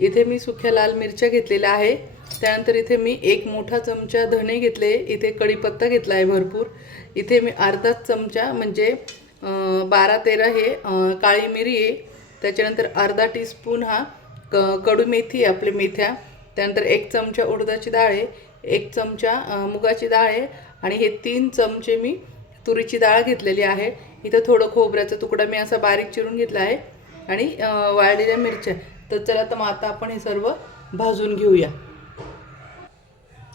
इथे मी सुक्या लाल मिरच्या घेतलेल्या आहे। त्यानंतर इथे मी एक मोठा चमचा धणे घेतले, इथे कढीपत्ता घेतला आहे भरपूर, इथे मी अर्धा चमचा म्हणजे 12-13 हे काळी मिरी आहे, त्याच्यानंतर अर्धा टीस्पून हा कडू मेथी आहे आपली मेथ्या, त्यानंतर 1 चमचा उडदाची डाळ आहे, 1 चमचा मुगाची डाळ आहे आणि हे 3 चमचे मी तुरीची डाळ घेतलेली आहे। इथे थोडं खोबऱ्याचा तुकडा मी असा बारीक चिरून घेतला आहे आणि वाळलेल्या मिरच्या। तर चला तर मग आता आपण हे सर्व भाजून घेऊया।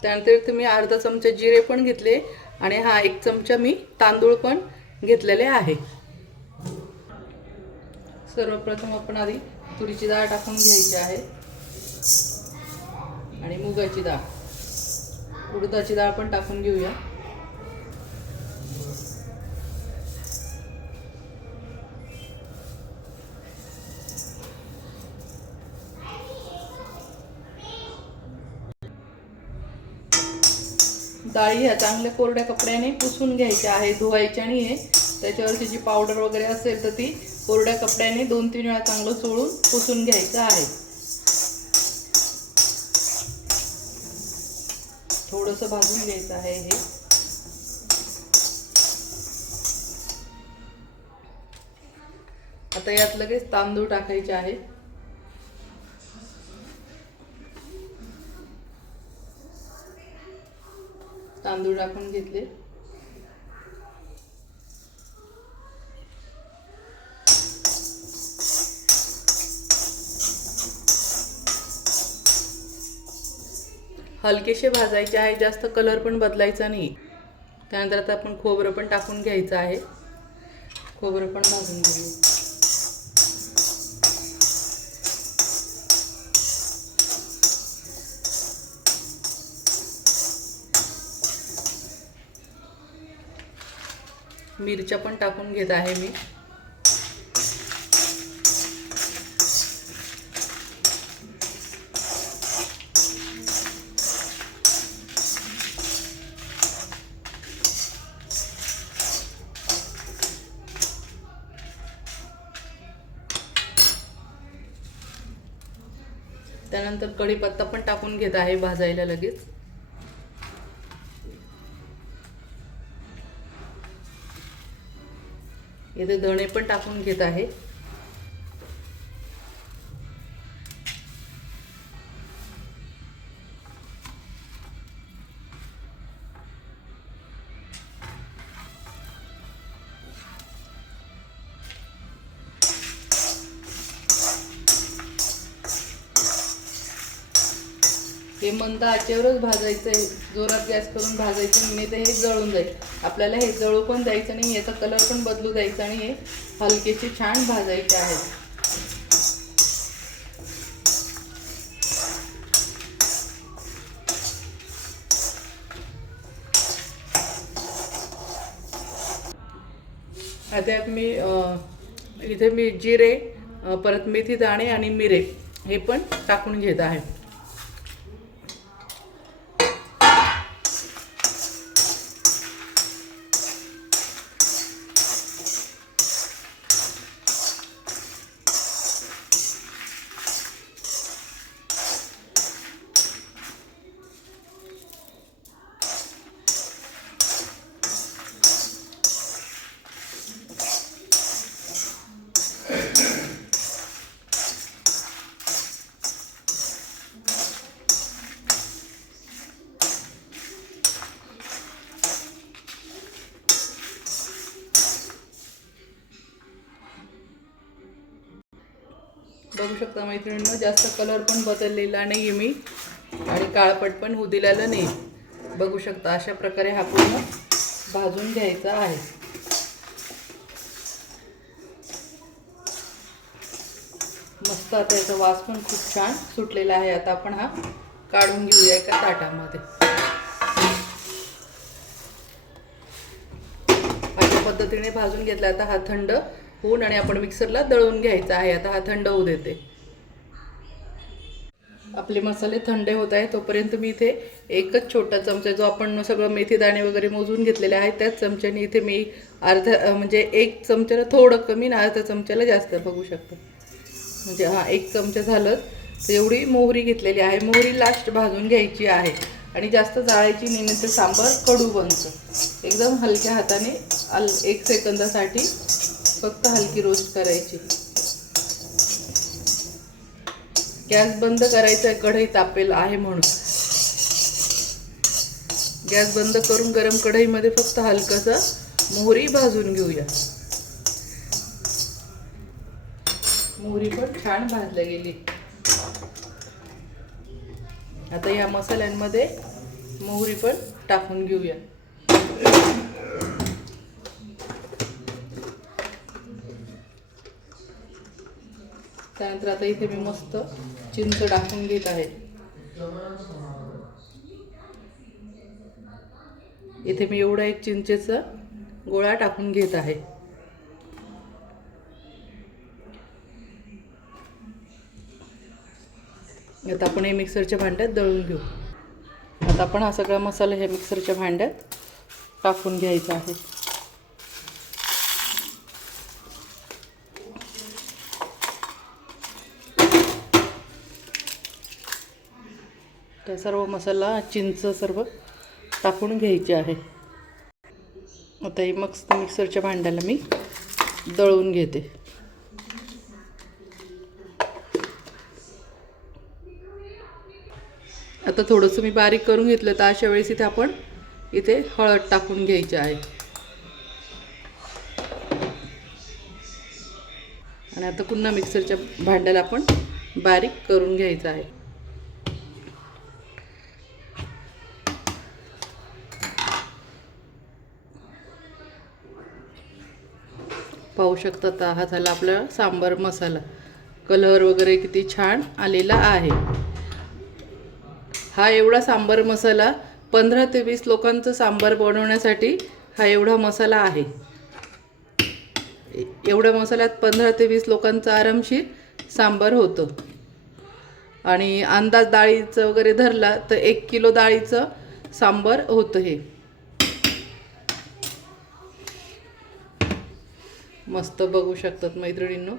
त्यानंतर इथे मी अर्धा चमचा जिरे पण घेतले आणि हा 1 चमचा मी तांदूळ पण घेतलेले आहे। सर्वप्रथम आपण आधी तुरीची डाळ टाकून घ्यायची आहे आणि मुगाची डाळ, उडदाची डाळ पण टाकून घेऊया। डाळी ह्या चांगल्या कोरड्या कपड्याने पुसून घ्यायच्या आहे, धुवायच्या नाही आहे। त्याच्यावरची जी पावडर वगैरे असेल तर ती कोरड्या कपड्याने 2-3 वेळा चांगलं चोळून पुसून घ्यायचं आहे। थोडंसं भाजून घ्यायचं आहे हे। आता यात लगेच तांदूळ टाकायचे आहे। तांदूळ टाकून घेतले। हलकेसे भाजायचे आहे, जास्त कलर पण बदलायचा नाही। त्यानंतर आता आपण खोबरं पण टाकून घ्यायचं आहे, खोबरं पण भाजून घेऊ। मिरच्या पण टाकून घेत आहे मी। त्यानंतर कढीपत्ता पण टाकून घेत आहे भाजायला लगेच। इथे धणे पण टाकून घेत आहे। हे मंद आचेवरच भाजायचं आहे, जोरात गॅस करून भाजायचं नाही तर हे जळून जाईल। आपल्याला हे जळू पण द्यायचं नाही, याचा कलर पण बदलू द्यायचा नाही, हे हलकेचे छान भाजायचे आहेत। आता मी इथे मी जिरे, परत मेथी दाणे आणि मिरे हे पण टाकून घेत आहे। बघू शकता मैत्रिणींनो, जास्त कलर पण बदललेला नाही मी आणि काळपट पण होऊ दिलेलं नाही। बघू शकता अशा प्रकारे हा पूर्ण भाजून घ्यायचा आहे। मस्त आता याचा वास पण खूप छान सुटलेला आहे। आता आपण हा काढून घेऊया एका ताटामध्ये। अशा पद्धतीने भाजून घेतला। आता हा थंड होऊन आणि आपण मिक्सरला दळून घ्यायचा आहे। आता हा थंड होऊ देते। आपले मसाले थंड होत आहे तोपर्यंत मी इथे एकच छोटा चमचा, जो आपण सगळं मेथी दाणे वगैरे मोजून घेतलेले आहे त्याच चमच्याने इथे मी अर्धा म्हणजे 1 चमच्याला थोडं कमी आणि अर्धा चमच्याला जास्त, बघू शकता म्हणजे हा 1 चमचा झालं तर एवढी मोहरी घेतलेली आहे. मोहरी लास्ट भाजून घ्यायची आहे आणि जास्त जाळायची नाही, तर सांबार कडू बनतं. एकदम हलक्या हाताने 1 सेकंदासाठी फक्त हलकी रोस्ट करायची. गॅस बंद करायचा आहे, कढई तापेल आहे म्हणून. गॅस बंद करून गरम कढईमध्ये फक्त हलकंसं मोहरी भाजून घेऊया. मोहरी पण छान भाजली गेली. आता या मसाल्यांमध्ये मोहरी पण टाकून घेऊया. त्यानंतर आता इथे मी मस्त चिंच टाकून घेत आहे. इथे मी एवढा एक चिंचेचा गोळा टाकून घेत आहे. आता आपण हे मिक्सरच्या भांड्यात दळून घेऊ. आता आपण हा सगळा मसाला हे मिक्सरच्या भांड्यात टाकून घ्यायचा आहे. त्या सर्व मसाला चिंच सर्व टाकून घ्यायचे आहे. आता हे मस्त मिक्सरच्या भांड्याला मी दळून घेते. आता थोडंसं मी बारीक करून घेतलं, तर अशा वेळेस इथे आपण हळद टाकून घ्यायची आहे. आणि आता पुन्हा मिक्सरच्या भांड्याला आपण बारीक करून घ्यायचं आहे. पाहू शकता, आता हा झाला आपला सांबार मसाला. कलर वगैरे किती छान आलेला आहे. हा एवढा सांबार मसाला 15 ते 20 लोकांचं सांबार बनवण्यासाठी हा एवढा मसाला आहे. एवढ्या मसाल्यात 15 ते 20 लोकांचं आरामशीर सांबार होतं. आणि अंदाज डाळीचं वगैरे धरला तर 1 किलो डाळीचं सांबार होतं. हे मस्त बघू शकतात मैत्रिणींनो.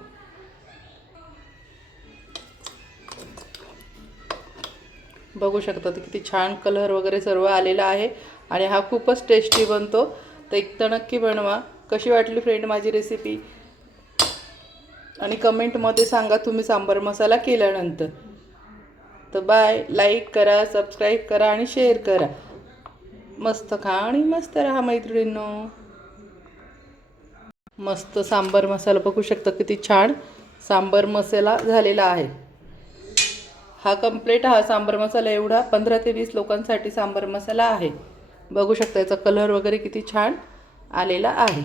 बघू शकता किती छान कलर वगैरे सर्व आलेला आहे. आणि हा खूपच टेस्टी बनतो. तर एकदा नक्की बनवा. कशी वाटली फ्रेंड माझी रेसिपी, आणि कमेंटमध्ये सांगा तुम्ही सांबार मसाला केल्यानंतर. तर बाय. लाईक करा, सबस्क्राईब करा आणि शेअर करा. मस्त खा आणि मस्त राहा मैत्रिणींनो. मस्त सांबार मसाला बघू शकता किती छान सांबार मसाला झालेला आहे. हा सांबार मसाला एवढा 15 ते 20 लोकांसाठी सांबार मसाला आहे. बघू शकता याचा कलर वगैरे किती छान आलेला आहे.